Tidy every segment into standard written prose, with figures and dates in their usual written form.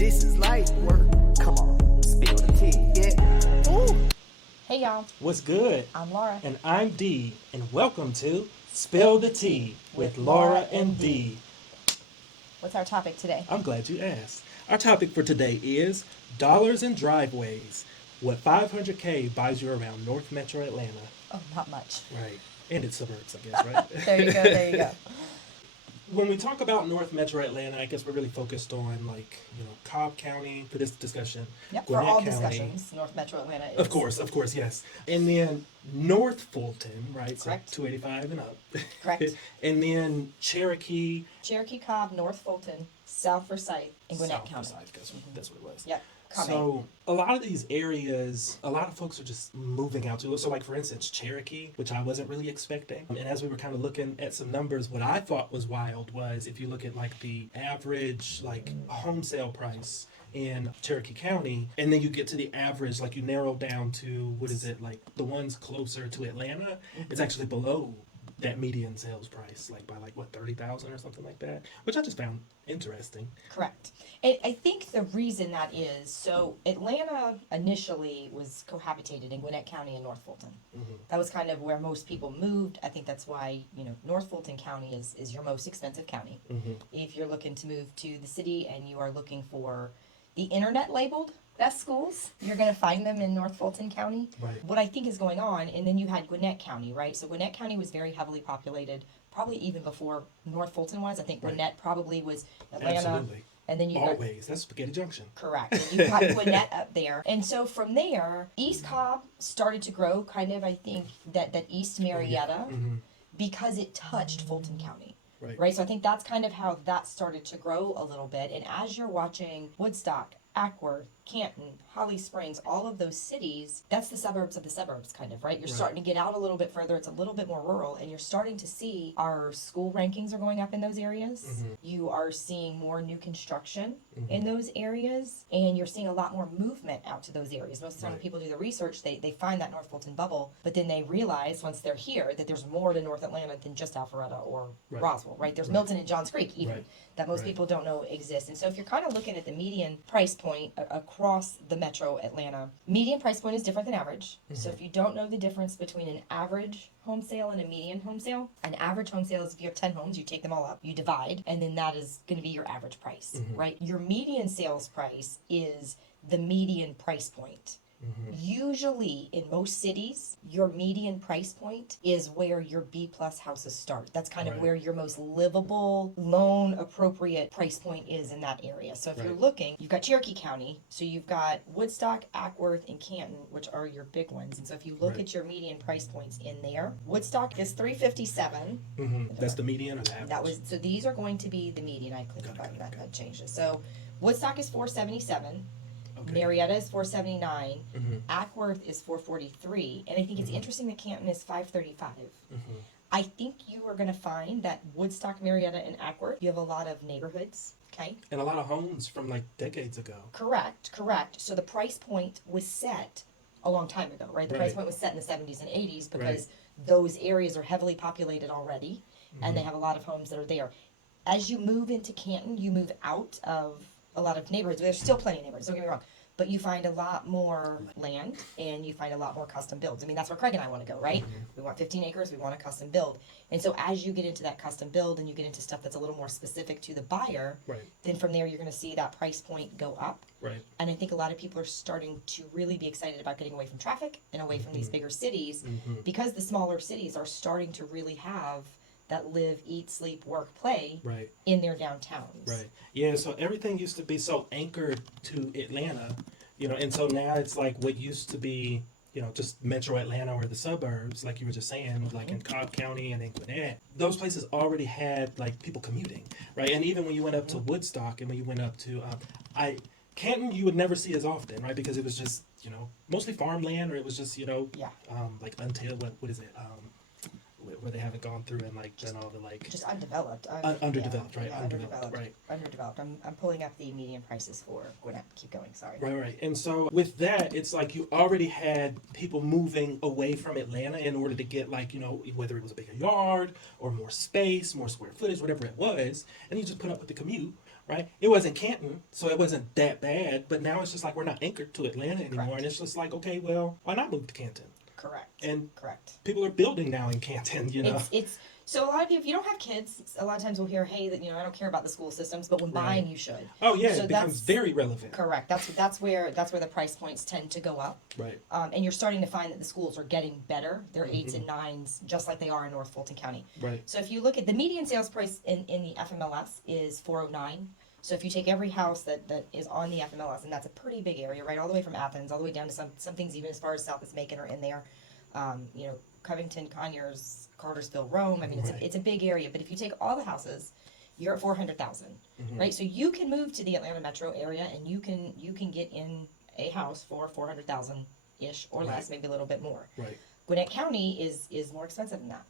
This is light work. Come on, spill the tea. Yeah. Ooh. Hey y'all, What's good? I'm Laura. And I'm Dee, and welcome to Spill the Tea with Laura and Dee. What's our topic today? I'm glad you asked. Our topic for today is dollars and driveways. What 500K buys you around North Metro Atlanta. Oh, not much. Right. And its suburbs, I guess, right? There you go, there you go. When we talk about North Metro Atlanta, I guess we're really focused on, Cobb County for this discussion. Yep, Gwinnett for all County. discussions, North Metro Atlanta is. Of course, yes. And then North Fulton, right? Correct. So 285 and up. Correct. And then Cherokee. Cherokee, Cobb, North Fulton, South Forsyth, and Gwinnett South County. Forsyth, that's what it was. Yep. So a lot of these areas, a lot of folks are just moving out to. So like for instance, Cherokee, which I wasn't really expecting. And as we were kind of looking at some numbers, what I thought was wild was if you look at like the average like home sale price in Cherokee County, and then you get to the average, like you narrow down to what is it, like the ones closer to Atlanta, it's actually below that median sales price, like by like what, 30,000 or something like that, which I just found interesting. Correct. And I think the reason that is, so Atlanta initially was cohabitated in Gwinnett County and North Fulton. Mm-hmm. That was kind of where most people moved. I think that's why, North Fulton County is your most expensive county. Mm-hmm. If you're looking to move to the city and you are looking for the internet labeled best schools, you're going to find them in North Fulton County. Right. What I think is going on, and then you had Gwinnett County, right? So Gwinnett County was very heavily populated, probably even before North Fulton was. I think Right. Gwinnett probably was Atlanta. Absolutely. And then you got, Always. That's Spaghetti Junction. correct. And you got Gwinnett up there. And so from there, East Cobb started to grow kind of, I think, that East Marietta Mm-hmm. because it touched Fulton County. Right. Right, so I think that's kind of how that started to grow a little bit. And as you're watching Woodstock, Ackworth, Canton, Holly Springs, all of those cities, that's the suburbs of the suburbs, kind of, right? You're Right. starting to get out a little bit further. It's a little bit more rural, and you're starting to see our school rankings are going up in those areas. Mm-hmm. You are seeing more new construction in those areas, and you're seeing a lot more movement out to those areas. Most of the time when Right. people do the research, they find that North Fulton bubble, but then they realize once they're here that there's more to North Atlanta than just Alpharetta or Right. Roswell, right? There's Right. Milton and Johns Creek even Right. that most Right. people don't know exist. And so if you're kind of looking at the median price point across the metro Atlanta, median price point is different than average. So if you don't know the difference between an average home sale and a median home sale, an average home sale is if you have 10 homes, you take them all up, you divide, and then that is going to be your average price, right? Your median sales price is the median price point. Usually in most cities, your median price point is where your B plus houses start. That's kind of Right. where your most livable, loan appropriate price point is in that area. So if you're Right. looking, you've got Cherokee County, so you've got Woodstock, Ackworth, and Canton, which are your big ones. And so if you look Right. at your median price points in there, Woodstock is 357. Mm-hmm. That's the median or the average? That was, so these are going to be the median. I clicked the button, that changes. So Woodstock is 477. Okay. Marietta is 479. Mm-hmm. Ackworth is 443. And I think it's interesting that Canton is 535. Mm-hmm. I think you are going to find that Woodstock, Marietta, and Ackworth, you have a lot of neighborhoods, okay? And a lot of homes from like decades ago. Correct. So the price point was set a long time ago, right? The price Right. point was set in the 70s and 80s because those areas are heavily populated already and they have a lot of homes that are there. As you move into Canton, you move out of a lot of neighborhoods. There's still plenty of neighborhoods, don't get me wrong. But you find a lot more land and you find a lot more custom builds. I mean, that's where Craig and I want to go, right? We want 15 acres, we want a custom build. And so as you get into that custom build and you get into stuff that's a little more specific to the buyer, Right. then from there you're going to see that price point go up. Right. And I think a lot of people are starting to really be excited about getting away from traffic and away from these bigger cities because the smaller cities are starting to really have that live, eat, sleep, work, play Right. in their downtowns. Right. Yeah, so everything used to be so anchored to Atlanta, and so now it's like what used to be, just metro Atlanta or the suburbs, like you were just saying, like in Cobb County and in Gwinnett. Those places already had like people commuting, right? And even when you went up to Woodstock and when you went up to Canton, you would never see as often, right? Because it was just, mostly farmland, or it was just, like untilled, what is it? Where they haven't gone through and like done all the like Just undeveloped. underdeveloped, right? Yeah, Underdeveloped, right? Underdeveloped. I'm pulling up the median prices for Gwinnett. Keep going. Sorry. Right. And so with that, it's like you already had people moving away from Atlanta in order to get like, whether it was a bigger yard or more space, more square footage, whatever it was, and you just put up with the commute, right? It wasn't Canton, so it wasn't that bad. But now it's just like we're not anchored to Atlanta anymore, Correct. and it's just like, okay, well, why not move to Canton? Correct. And Correct. people are building now in Canton, you know. It's so a lot of people, if you don't have kids, a lot of times we'll hear, hey, that I don't care about the school systems, but when Right. buying, you should. Oh yeah, So it becomes that's very relevant. correct. That's where the price points tend to go up. Right. And you're starting to find that the schools are getting better. They're 8s and Mm-hmm. 9s, just like they are in North Fulton County. Right. So if you look at the median sales price in the FMLS is 409. So if you take every house that is on the FMLS, and that's a pretty big area, right, all the way from Athens, all the way down to some things even as far as South as Macon are in there. Covington, Conyers, Cartersville, Rome. I mean, Right. it's a big area. But if you take all the houses, you're at 400,000, right? So you can move to the Atlanta metro area, and you can get in a house for 400,000 ish or less, Right. maybe a little bit more. Right. Gwinnett County is more expensive than that,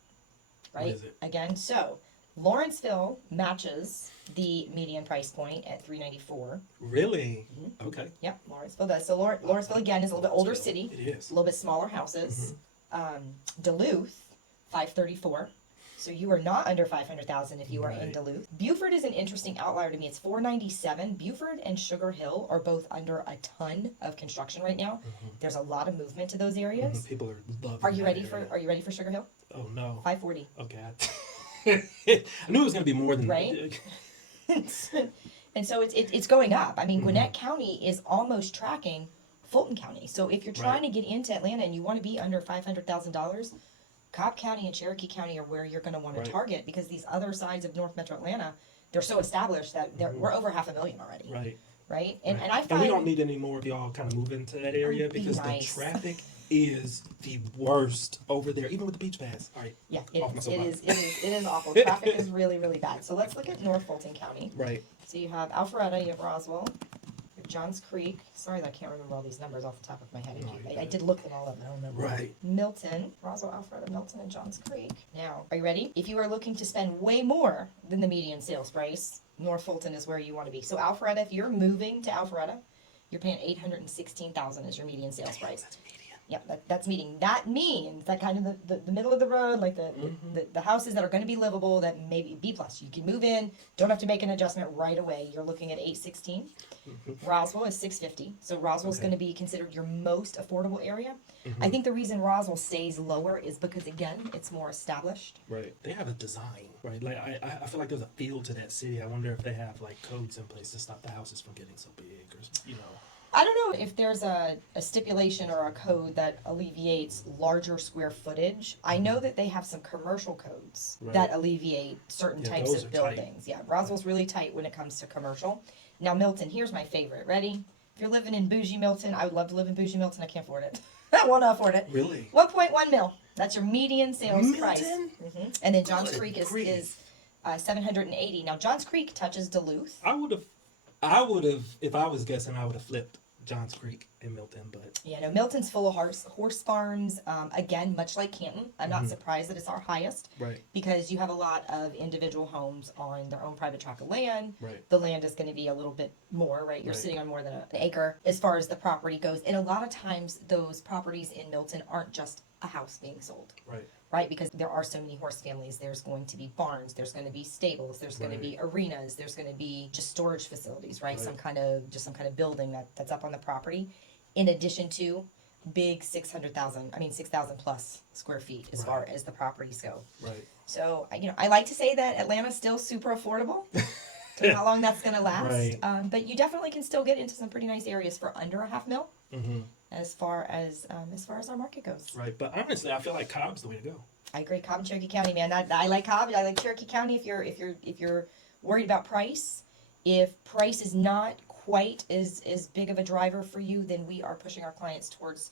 right? What is it? Again, so Lawrenceville matches the median price point at 394. Really? Mm-hmm. Okay. Yep, Lawrenceville does. So Lawrenceville again is a little bit older city. It is. A little bit smaller houses. Duluth, 534. So you are not under 500,000 if you are in Right. Duluth. Buford is an interesting outlier to me. It's 497. Buford and Sugar Hill are both under a ton of construction right now. There's a lot of movement to those areas. Mhm. People are loving. Are you that ready area. for Sugar Hill? Oh no. 540. Okay. I knew it was gonna be more than Right? And so it's going up. I mean, Gwinnett County is almost tracking Fulton County. So if you're trying Right. to get into Atlanta and you want to be under $500,000, Cobb County and Cherokee County are where you're going to want to Right. target, because these other sides of North Metro Atlanta, they're so established that we're over 500,000 already, Right. right? And right. I find we don't need any more of y'all kind of move into that area Be because nice. the traffic is the worst over there, even with the beach pass. All right. yeah, Off my it soapbox. is awful. Traffic is really, really bad. So let's look at North Fulton County. Right. So you have Alpharetta, you have Roswell, you have Johns Creek. Sorry that I can't remember all these numbers off the top of my head. No, you I got it. did look them all up, but I don't remember. Right. Milton, Roswell, Alpharetta, Milton, and Johns Creek. Now, are you ready? If you are looking to spend way more than the median sales price, North Fulton is where you want to be. So Alpharetta, if you're moving to Alpharetta, you're paying $816,000 as your median sales price. That's median. Yep, that's median. That means that kind of the middle of the road, like the houses that are going to be livable, that maybe B plus. You can move in, don't have to make an adjustment right away. You're looking at 816. Roswell is 650. So Roswell's Okay. going to be considered your most affordable area. I think the reason Roswell stays lower is because, again, it's more established. Right. They have a design, right? Like I feel like there's a feel to that city. I wonder if they have like codes in place to stop the houses from getting so big, or I don't know if there's a stipulation or a code that alleviates larger square footage. I know that they have some commercial codes Right. that alleviate certain Yeah, types those of are tight. buildings. Yeah, Roswell's really tight when it comes to commercial. Now, Milton, here's my favorite. Ready? If you're living in bougie Milton, I would love to live in bougie Milton. I can't afford it. I want to afford it. Really? 1.1 mil. That's your median sales price. Milton? And then Johns Good Creek is grief. 780. Now, Johns Creek touches Duluth. I would have, if I was guessing, I would have flipped Johns Creek and Milton, but Yeah, no, Milton's full of horse farms. Again, much like Canton, I'm not surprised that it's our highest. Right. Because you have a lot of individual homes on their own private tract of land. Right. The land is going to be a little bit more, right? You're Right. sitting on more than an acre as far as the property goes. And a lot of times those properties in Milton aren't just a house being sold. Right. Right, because there are so many horse families. There's going to be barns, there's going to be stables, there's going to be arenas, there's going to be just storage facilities, right? Right. Some kind of building that's up on the property, in addition to big 6,000 plus square feet as far as the properties go. Right. So I like to say that Atlanta's still super affordable. Don't know how long that's going to last, Right. but you definitely can still get into some pretty nice areas for under $500,000. Mm-hmm. As far as our market goes. Right. But honestly, I feel like Cobb's the way to go. I agree. Cobb and Cherokee County, man. I like Cobb. I like Cherokee County. If you're worried about price, if price is not quite as big of a driver for you, then we are pushing our clients towards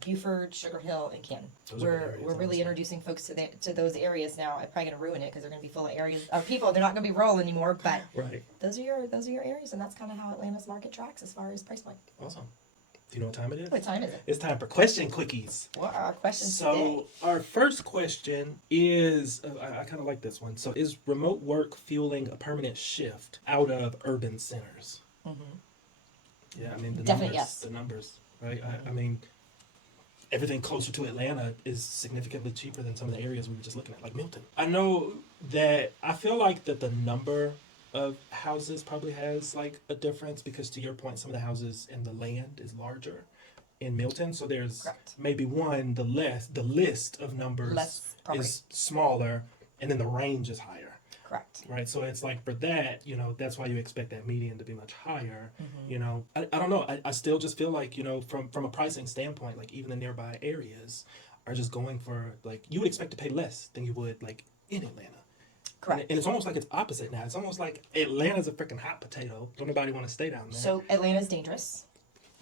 Buford, Sugar Hill, and Canton. Those are good We're areas, really honestly. introducing folks to those areas now. I'm probably gonna ruin it because they're gonna be full of areas of people. They're not gonna be rural anymore. But Right. those are your areas, and that's kind of how Atlanta's market tracks as far as price point. Awesome. Do you know what time it is? What time is it? It's time for question quickies. What are our questions So today? our first question is, I kind of like this one. So is remote work fueling a permanent shift out of urban centers? Mm-hmm. Yeah, I mean the Definitely numbers. yes. The numbers, right? I mean, everything closer to Atlanta is significantly cheaper than some of the areas we were just looking at, like Milton. I know that I feel like that the number of houses probably has like a difference because to your point, some of the houses and the land is larger in Milton. So there's Correct. maybe the list of numbers Less property. is smaller and then the range is higher. Correct. Right, so it's like for that, that's why you expect that median to be much higher. Mm-hmm. I don't know. I still just feel like from a pricing standpoint, like even the nearby areas are just going for like you would expect to pay less than you would like in Atlanta. Correct. And it's almost like it's opposite now. It's almost like Atlanta's a freaking hot potato. Don't nobody want to stay down there. So Atlanta's dangerous.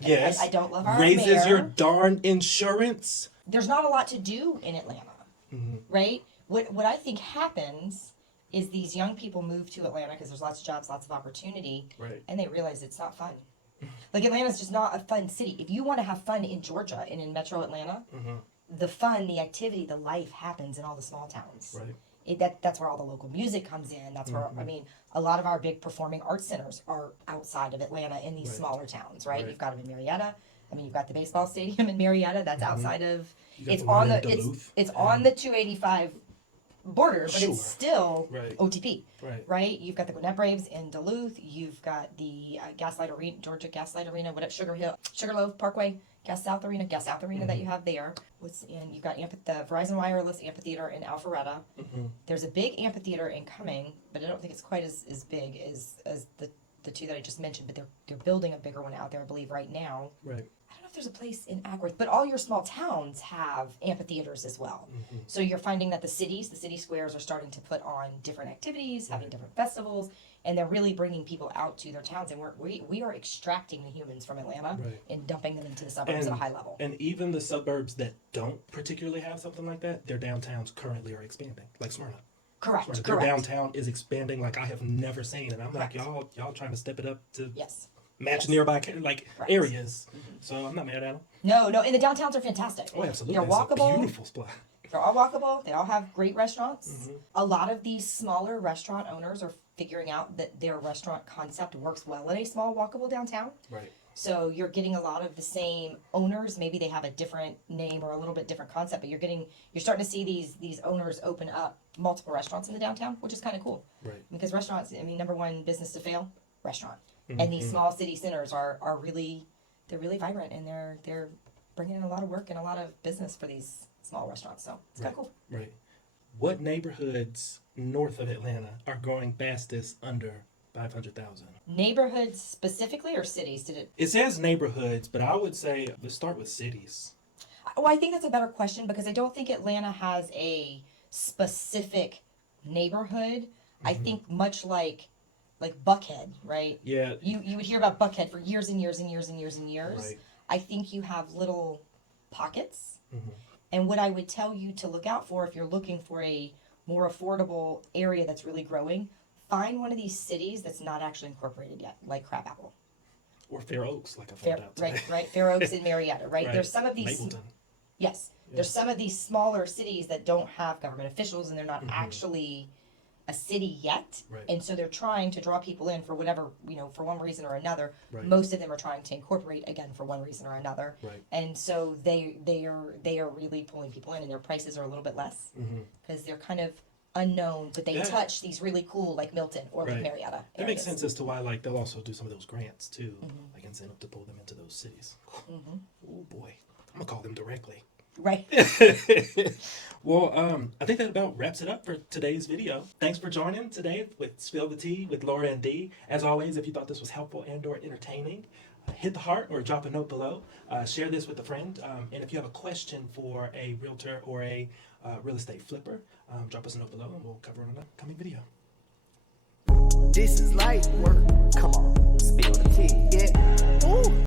yes, I don't love our raises mayor. your darn insurance. There's not a lot to do in Atlanta, Mm-hmm. right? What I think happens is these young people move to Atlanta because there's lots of jobs, lots of opportunity, Right. and they realize it's not fun. Like Atlanta's just not a fun city. If you want to have fun in Georgia and in Metro Atlanta, the fun, the activity, the life happens in all the small towns. Right. That's where all the local music comes in. That's where I mean, a lot of our big performing arts centers are outside of Atlanta in these Right. smaller towns, right? Right. You've got them in Marietta. I mean, you've got the baseball stadium in Marietta. That's outside of. You got It's the one on in the Duluth. it's on the 285 border, but Sure. it's still Right. OTP, Right. right? You've got the Gwinnett Braves in Duluth. You've got the Gaslight Arena, Georgia Gaslight Arena, whatever, Sugarloaf Parkway, Gas South Arena that you have there. You've got the Verizon Wireless Amphitheater in Alpharetta. There's a big amphitheater incoming, but I don't think it's quite as big as the two that I just mentioned. But they're building a bigger one out there, I believe, right now. Right. I don't know if there's a place in Ackworth, but all your small towns have amphitheaters as well. So you're finding that the city squares are starting to put on different activities, having different festivals, and they're really bringing people out to their towns. And we are extracting the humans from Atlanta Right. and dumping them into the suburbs at a high level. And even the suburbs that don't particularly have something like that, their downtowns currently are expanding, like Smyrna. Correct. Their Correct. downtown is expanding like I have never seen, and I'm Correct. like y'all trying to step it up to Yes. match Yes. nearby Correct. areas. So I'm not mad at them. No, and the downtowns are fantastic. Oh, absolutely, They're it's a walkable. beautiful spot. They're all walkable. They all have great restaurants. A lot of these smaller restaurant owners are figuring out that their restaurant concept works well in a small walkable downtown. Right. So you're getting a lot of the same owners. Maybe they have a different name or a little bit different concept, but you're starting to see these owners open up multiple restaurants in the downtown, which is kind of cool. Right. Because restaurants, I mean, number one business to fail, restaurant. And these small city centers are really vibrant, and they're bringing in a lot of work and a lot of business for these small restaurants. So it's kind of cool. Right. What neighborhoods north of Atlanta are growing fastest under 500,000? Neighborhoods specifically or cities? It says neighborhoods, but I would say let's start with cities. Well, I think that's a better question because I don't think Atlanta has a specific neighborhood. I think much like Buckhead, right? Yeah. You would hear about Buckhead for years and years and years and years and years. Right. I think you have little pockets. And what I would tell you to look out for if you're looking for a more affordable area that's really growing, find one of these cities that's not actually incorporated yet, like Crabapple. Or Fair Oaks, like I found out today. Right. Fair Oaks and Marietta, right? Right. There's some of these. Mapleton. Yes, there's some of these smaller cities that don't have government officials and they're not actually a city yet. Right. And so they're trying to draw people in for whatever, for one reason or another. Right. Most of them are trying to incorporate again for one reason or another. Right. And so they are really pulling people in, and their prices are a little bit less because they're kind of unknown, but they touch these really cool like Milton or like Right. Marietta. That makes areas. sense as to why they'll also do some of those grants too, like incentive to pull them into those cities. Oh boy, I'm gonna call them directly. Right. Well, I think that about wraps it up for today's video. Thanks for joining today with Spill the Tea with Laura and Dee. As always, if you thought this was helpful and or entertaining, hit the heart or drop a note below. Share this with a friend. And if you have a question for a realtor or a real estate flipper, drop us a note below and we'll cover it in an upcoming video. This is light work. Come on, spill the tea. Yeah.